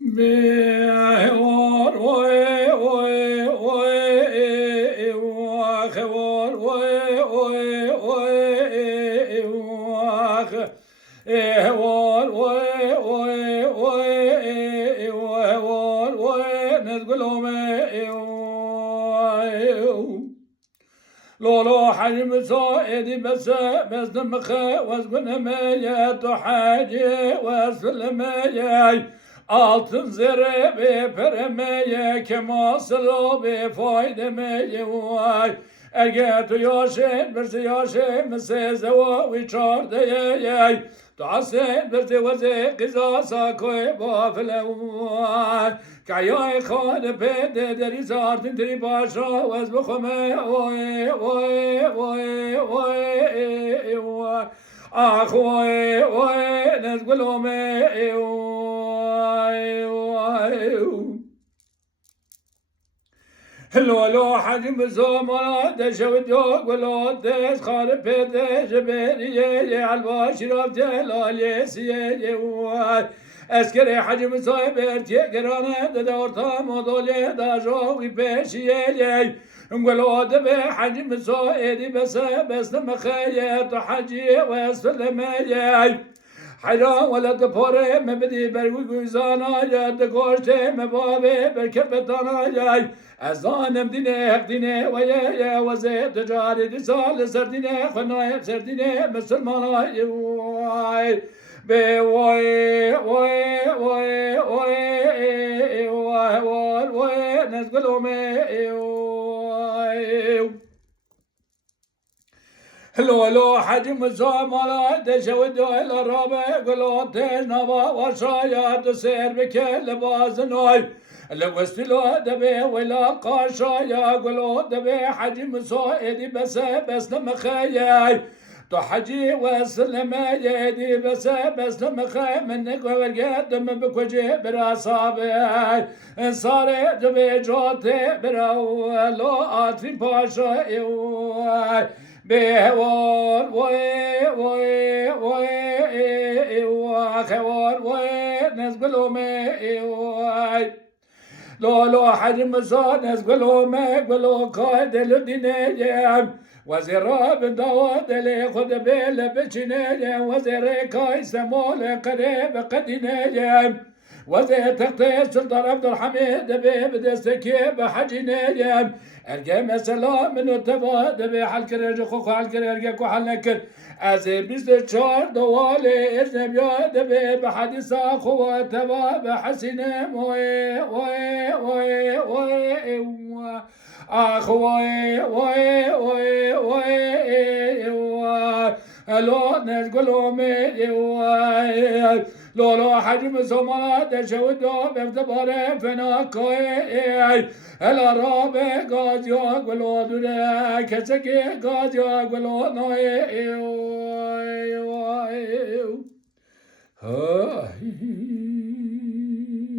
Mejor, oe, oe, oe, mejor, oe, oe, oe, mejor, oe, oe, oe, mejor, oe, نقولهم لولو حجم صائدي بس دمخه واسقن مية تحاجي واسفل مية altın zere be peremeye kemasılo be faydemeye vay erge tu yaşe birse yaşe meseze o viçardeye تعسل برد وزه قزاسا کوی بافله وای کایای خان پده دری زارتین تری باشا وز بخمه وای وای وای وای وای آخ وای وای نزگلومه وای وای لولو حجم زمان دشود يوق ولو دش خارب دش بريه علواش رفت لاليسيه واي اسكري حجم صايب ارتيقرانه دورتا مدولي داجوي بيشيه نقولوا دبي حجم صايدي بس مخيط حجي واسفل مايي حيران ولا دپاره مبدی بروی گوزانا یا دگوشته مبابه برکبتانا جای از آنم دینه حق دینه و یا وزه تجاری دی سال سر دینه خنای سر دینه مسلمانای وای به وای وای وای وای وای وای وای نزگلومه وای لولو حجم زمانا دشود الرابع قلوت نوا وشايات سير بكل بازناي لوستلو دبي ولا قاشايا قلوت دبي حجم صائدي بس نمخياي تحجي وسلم يدي بس نمخي منك وقدم بكوجي براصابي صار دبي جوتي براو لو عاطفي باشاي بهوار وي وي وي وخوار وي نزقلو مي وي لولو حجم صار نزقلو مي قلو قائد الدنيا وزير بدواد لي خد بيل بچنيا وزير كاي سمول قريب قدنيا وزي تختي سلطان عبد الحميد بدستكي بحجنيا ارجع مثلا من تبا دبي حلك رجع خوخ حلك ارجع كو حلك ازي بيست شهر دوالي ارجع يا دبي بحديث اخو تبا بحسين وي وي وي وي اخو وي وي وي وي الو نقولوا مي وي لولو حجم زمان دشودو بفتباره فنا کوی الارابه گازیا گلو دوره کسکی گازیا گلو نوی